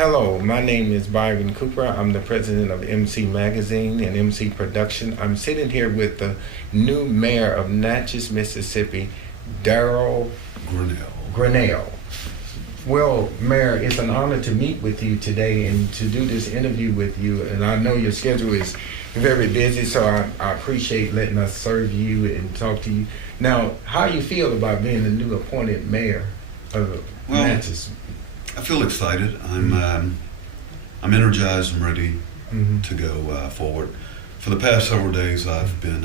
Hello, my name is Byron Cooper. I'm the president of MC Magazine and MC Production. I'm sitting here with the new mayor of Natchez, Mississippi, Darryl Grennell. Well, Mayor, it's an honor to meet with you today and to do this interview with you. And I know your schedule is very busy, so I appreciate letting us serve you and talk to you. Now, how you feel about being the new appointed mayor of Natchez? I feel excited. I'm energized and ready to go forward. For the past several days, I've been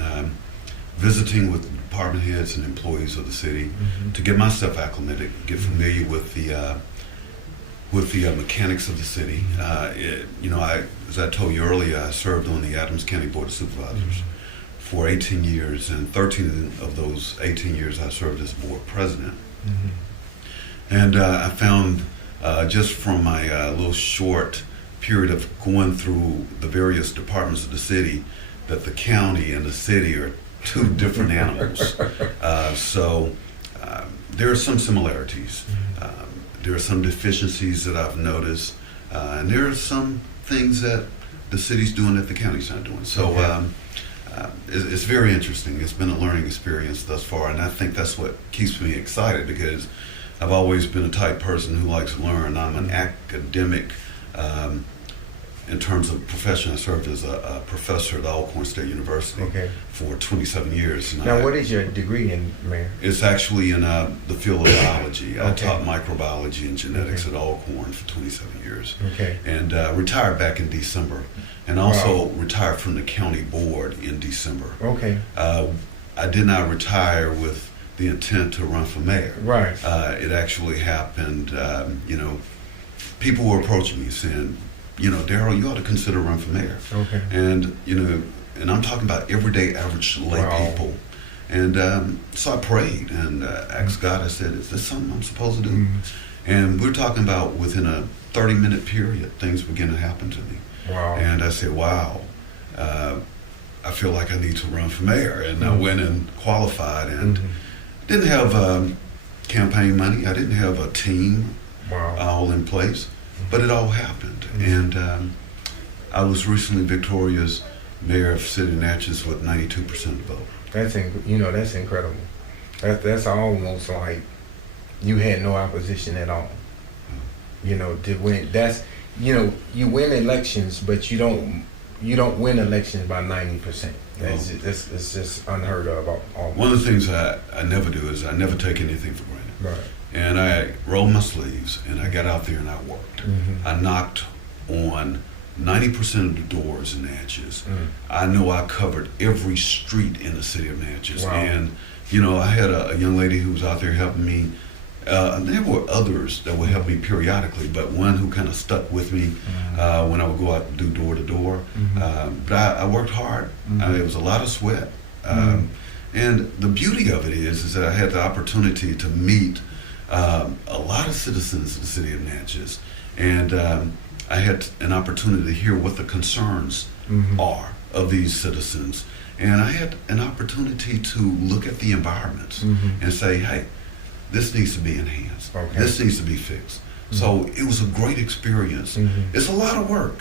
visiting with department heads and employees of the city to get myself acclimated, get familiar with the mechanics of the city. As I told you earlier, I served on the Adams County Board of Supervisors for 18 years, and 13 of those 18 years I served as board president. And I found, just from my little short period of going through the various departments of the city, that the county and the city are two different animals. So there are some similarities. There are some deficiencies that I've noticed, and there are some things that the city's doing that the county's not doing. So it's very interesting. It's been a learning experience thus far, and I think that's what keeps me excited, because I've always been a type person who likes to learn. I'm an academic. In terms of profession, I served as a professor at Alcorn State University for 27 years. And now, what is your degree in, Mayor? It's actually in the field of biology. I taught microbiology and genetics at Alcorn for 27 years. And retired back in December. And also retired from the county board in December. I did not retire with the intent to run for mayor. It actually happened, people were approaching me saying, Darryl, you ought to consider running for mayor. And, and I'm talking about everyday average lay people. And so I prayed and asked God, I said, is this something I'm supposed to do? And we're talking about within a 30-minute period, things began to happen to me. And I said, wow, I feel like I need to run for mayor. And I went and qualified and didn't have campaign money. I didn't have a team all in place. But it all happened, and I was recently victorious mayor of City of Natchez with 92% of the vote. That's incredible. That's almost like you had no opposition at all. To win. You win elections, but you don't win elections by 90%. It's just unheard of. One of the things I never do is I never take anything for granted. And I rolled my sleeves and I got out there and I worked. I knocked on 90% of the doors in Natchez. I know I covered every street in the city of Natchez. And, I had a young lady who was out there helping me. There were others that would help me periodically, but one who kind of stuck with me when I would go out and do door to door. But I worked hard. It was a lot of sweat. And the beauty of it is that I had the opportunity to meet a lot of citizens of the city of Natchez, and I had an opportunity to hear what the concerns are of these citizens, and I had an opportunity to look at the environments and say, hey, this needs to be enhanced, this needs to be fixed. So it was a great experience. It's a lot of work.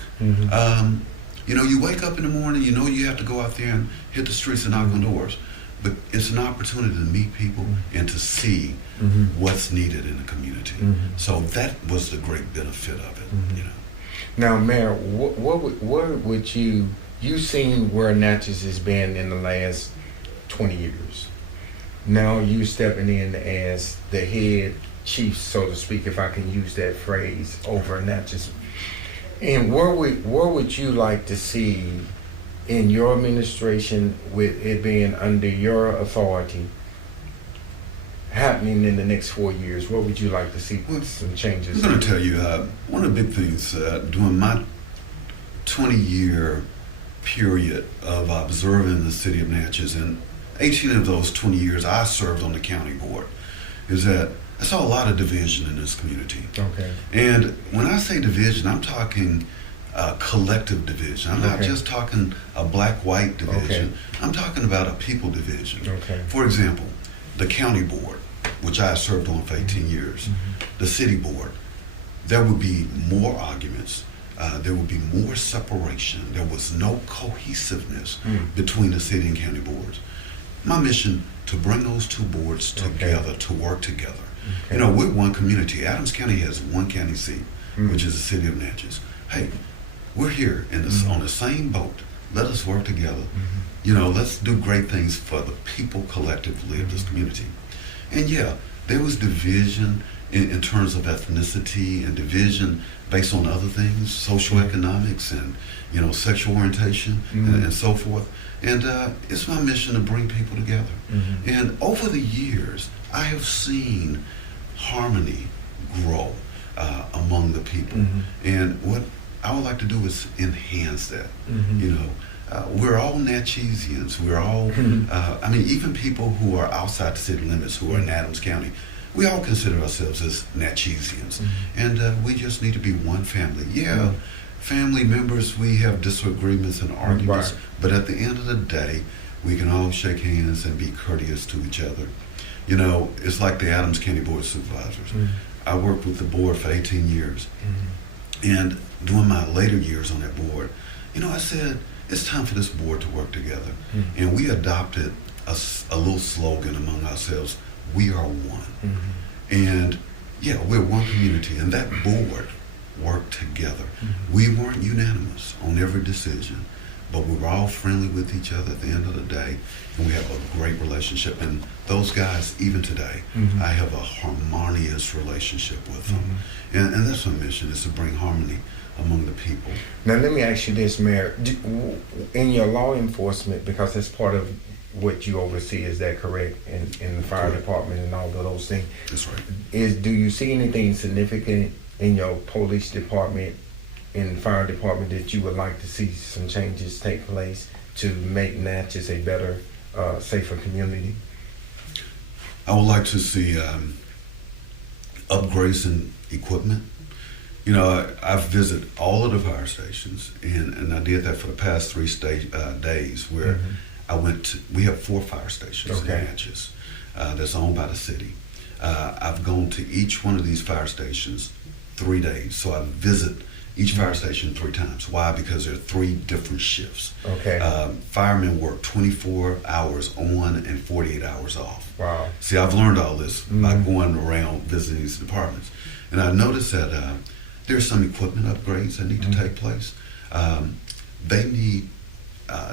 You wake up in the morning, you have to go out there and hit the streets and knock on doors. But it's an opportunity to meet people and to see what's needed in the community. So that was the great benefit of it. Now, Mayor, what would you've seen where Natchez has been in the last 20 years. Now you stepping in as the head chief, so to speak, if I can use that phrase, over Natchez. And where would you like to see in your administration, with it being under your authority, happening in the next 4 years? What would you like to see some changes? I'm going to tell you, one of the big things during my 20-year period of observing the city of Natchez, and 18 of those 20 years I served on the county board, is that I saw a lot of division in this community. And when I say division, I'm talking collective division. I'm not just talking a black-white division. I'm talking about a people division. For example, the county board, which I served on for 18 years, the city board, there would be more arguments. There would be more separation. There was no cohesiveness between the city and county boards. My mission to bring those two boards together, to work together. Okay. You know, we're one community. Adams County has one county seat, which is the city of Natchez. Hey, we're here in this, on the same boat. Let us work together. You know, let's do great things for the people collectively of this community. And yeah, there was division in terms of ethnicity and division based on other things, socioeconomics and, you know, sexual orientation and so forth. And it's my mission to bring people together. And over the years, I have seen harmony grow among the people. And what I would like to do is enhance that. You know, we're all Natchezians. We're all, I mean, even people who are outside the city limits, who are in Adams County, we all consider ourselves as Natchezians. And we just need to be one family. Yeah, family members, we have disagreements and arguments, but at the end of the day, we can all shake hands and be courteous to each other. You know, it's like the Adams County Board of Supervisors. I worked with the board for 18 years. And during my later years on that board, you know, I said, it's time for this board to work together. And we adopted a little slogan among ourselves, we are one. And yeah, we're one community, and that board worked together. We weren't unanimous on every decision, but we were all friendly with each other at the end of the day, and we have a great relationship. And those guys, even today, I have a harmonious relationship with them. And that's my mission, is to bring harmony among the people. Now let me ask you this, Mayor. In your law enforcement, because that's part of what you oversee, is that correct? In the fire department and all of those things. That's right. Do you see anything significant in your police department, in the fire department, that you would like to see some changes take place to make Natchez a better, safer community? I would like to see upgrades in equipment. You know, I've visited all of the fire stations, and I did that for the past 3 days, where I went to, we have 4 fire stations in Natchez that's owned by the city. I've gone to each one of these fire stations 3 days, so I visit each fire station 3 times. Why? Because there are 3 different shifts. Firemen work 24 hours on and 48 hours off. Wow. See, I've learned all this by going around visiting these departments. And I noticed that there's some equipment upgrades that need to take place. They need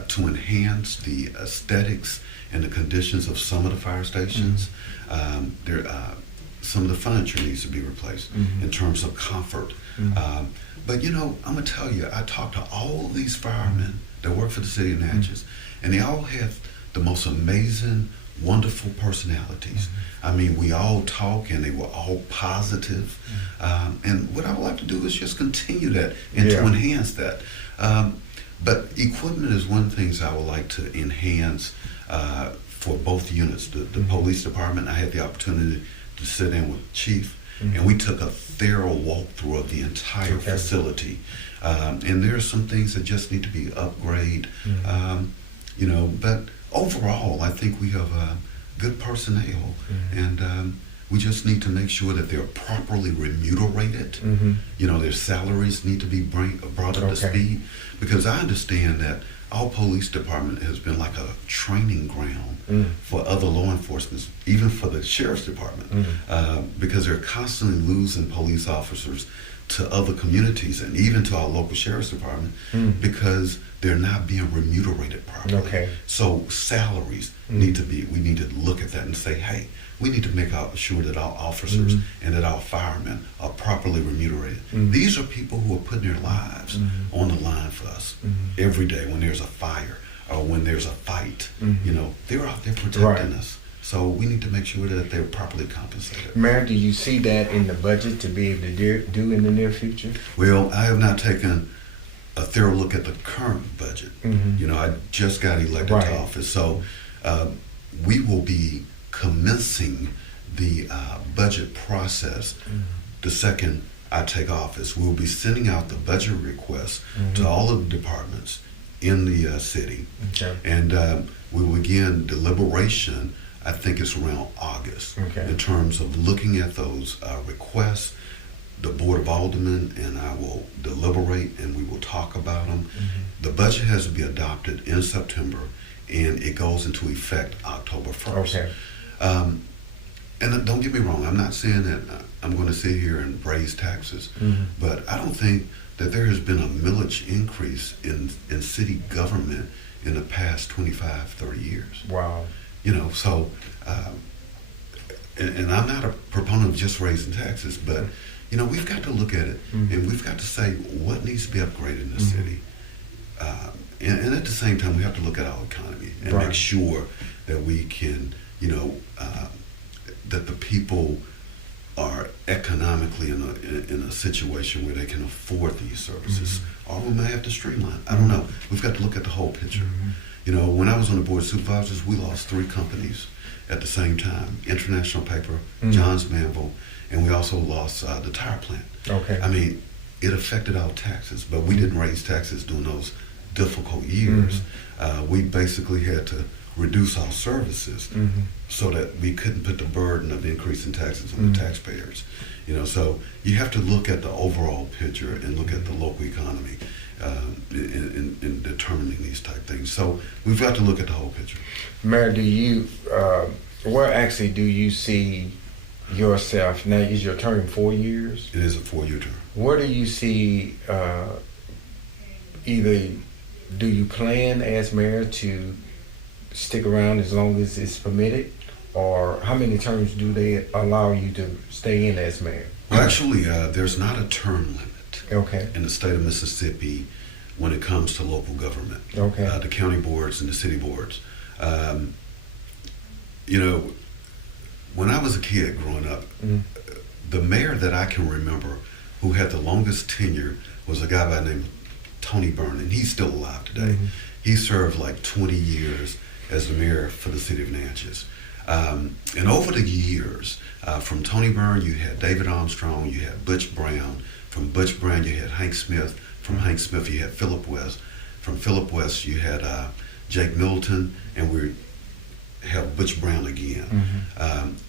to enhance the aesthetics and the conditions of some of the fire stations. Some of the furniture needs to be replaced in terms of comfort. But you know, I'm gonna tell you, I talked to all of these firemen that work for the city of Natchez, and they all have the most amazing, wonderful personalities. I mean, we all talk, and they were all positive. And what I would like to do is just continue that and to enhance that. But equipment is one of the things I would like to enhance for both units. The police department, I had the opportunity to sit in with Chief, and we took a thorough walkthrough of the entire facility. And there are some things that just need to be upgraded, you know, but overall, I think we have good personnel, and we just need to make sure that they're properly remunerated. You know, their salaries need to be brought up to speed, because I understand that our police department has been like a training ground for other law enforcement, even for the sheriff's department, because they're constantly losing police officers to other communities and even to our local sheriff's department because they're not being remunerated properly. So salaries need to be, we need to look at that and say, hey, we need to make sure that our officers and that our firemen are properly remunerated. These are people who are putting their lives on the line for us every day when there's a fire or when there's a fight. You know, they're out there protecting us. So we need to make sure that they're properly compensated. Mayor, do you see that in the budget to be able to do in the near future? Well, I have not taken a thorough look at the current budget. You know, I just got elected to office, so we will be commencing the budget process the second I take office. We'll be sending out the budget request to all of the departments in the city, and we will begin deliberation. I think it's around August in terms of looking at those requests, the Board of Aldermen, and I will deliberate, and we will talk about them. The budget has to be adopted in September, and it goes into effect October 1st. Okay. And don't get me wrong, I'm not saying that I'm going to sit here and raise taxes, but I don't think that there has been a millage increase in city government in the past 25, 30 years. Wow. You know, so, and I'm not a proponent of just raising taxes, but, you know, we've got to look at it, and we've got to say what needs to be upgraded in the city. And at the same time, we have to look at our economy and make sure that we can, you know, that the people are economically in a situation where they can afford these services, or we may have to streamline. I don't know. We've got to look at the whole picture. You know, when I was on the board of supervisors, we lost 3 companies at the same time: International Paper, Johns Manville, and we also lost the tire plant. Okay. I mean, it affected our taxes, but we didn't raise taxes during those difficult years. We basically had to reduce our services so that we couldn't put the burden of increasing taxes on the taxpayers. You know, so you have to look at the overall picture and look at the local economy in determining these type things. So we've got to look at the whole picture. Mayor, do you, where actually do you see yourself, now is your term 4 years? It is a 4-year term. Where do you see, either do you plan as mayor to stick around as long as it's permitted, or how many terms do they allow you to stay in as mayor? Well, actually, there's not a term limit in the state of Mississippi when it comes to local government. The county boards and the city boards. You know, when I was a kid growing up, the mayor that I can remember who had the longest tenure was a guy by the name of Tony Byrne, and he's still alive today. He served like 20 years as the mayor for the city of Natchez. And over the years, from Tony Byrne, you had David Armstrong, you had Butch Brown. From Butch Brown, you had Hank Smith. From Hank Smith, you had Philip West. From Philip West, you had Jake Middleton, and we have Butch Brown again.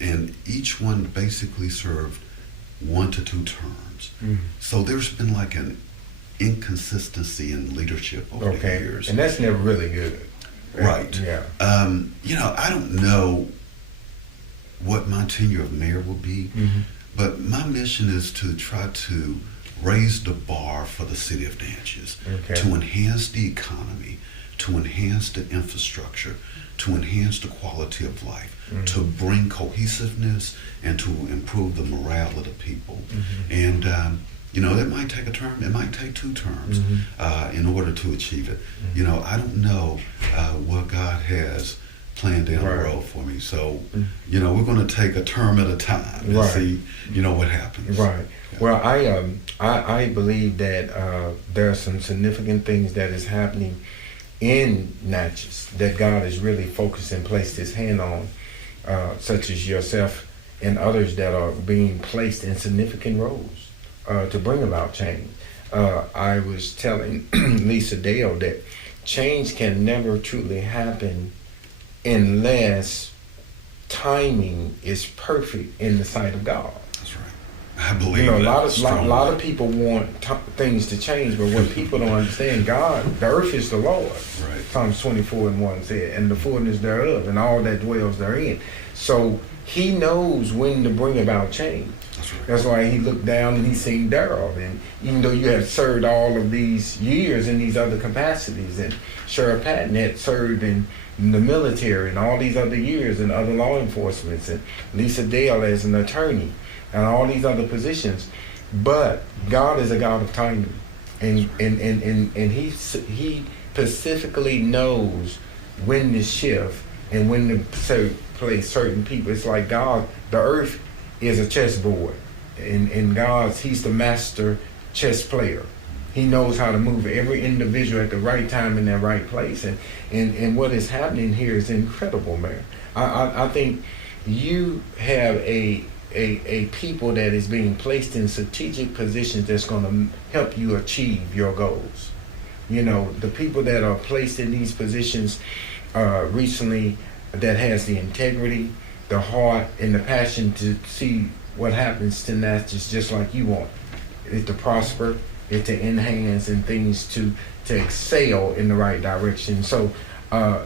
And each one basically served 1 to 2 terms. So there's been like an inconsistency in leadership over the years. And that's never really good. Right. Yeah. You know, I don't know what my tenure of mayor will be, but my mission is to try to raise the bar for the city of Natchez, to enhance the economy, to enhance the infrastructure, to enhance the quality of life, to bring cohesiveness, and to improve the morale of the people. And you know, it might take a term, it might take 2 terms in order to achieve it. You know, I don't know what God has planned down the road for me. So, you know, we're going to take a term at a time and see, you know, what happens. Right. Yeah. Well, I believe that there are some significant things that is happening in Natchez that God has really focused and placed his hand on, such as yourself and others that are being placed in significant roles to bring about change. I was telling Lisa Dale that change can never truly happen unless timing is perfect in the sight of God. That's right. I believe a lot of people want things to change, but what people don't understand, God, the earth is the Lord. Right. Psalms 24:1 said, and the fullness thereof, and all that dwells therein. So he knows when to bring about change. That's right. That's why he looked down and he seen Darryl. And even though you have served all of these years in these other capacities, and Sheriff Patton had served in the military and all these other years in other law enforcements, and Lisa Dale as an attorney, and all these other positions, but God is a God of timing, and he specifically knows when to shift and when to place certain people. It's like God, the earth is a chessboard, and he's the master chess player. He knows how to move every individual at the right time in their right place, and what is happening here is incredible, man. I think you have a people that is being placed in strategic positions that's going to help you achieve your goals. You know, the people that are placed in these positions recently that has the integrity, the heart, and the passion to see what happens to Natchez just like you want. is to prosper, is to enhance, and things to excel in the right direction. So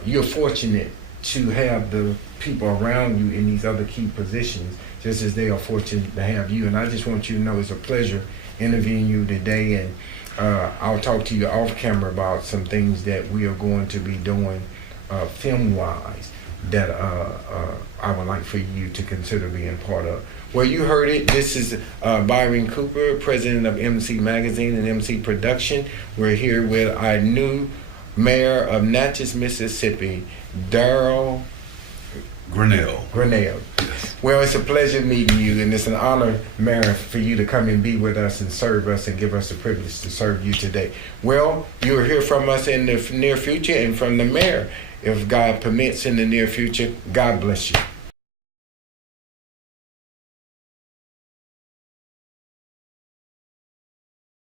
you're fortunate to have the people around you in these other key positions, just as they are fortunate to have you. And I just want you to know it's a pleasure interviewing you today, and I'll talk to you off camera about some things that we are going to be doing film-wise that I would like for you to consider being part of. Well, you heard it. This is Byron Cooper, president of MC Magazine and MC Production. We're here with our new mayor of Natchez, Mississippi, Darryl Grennell. Yes. Well, it's a pleasure meeting you, and it's an honor, Mayor, for you to come and be with us and serve us and give us the privilege to serve you today. Well, you'll hear from us in the near future and from the mayor, if God permits, in the near future. God bless you.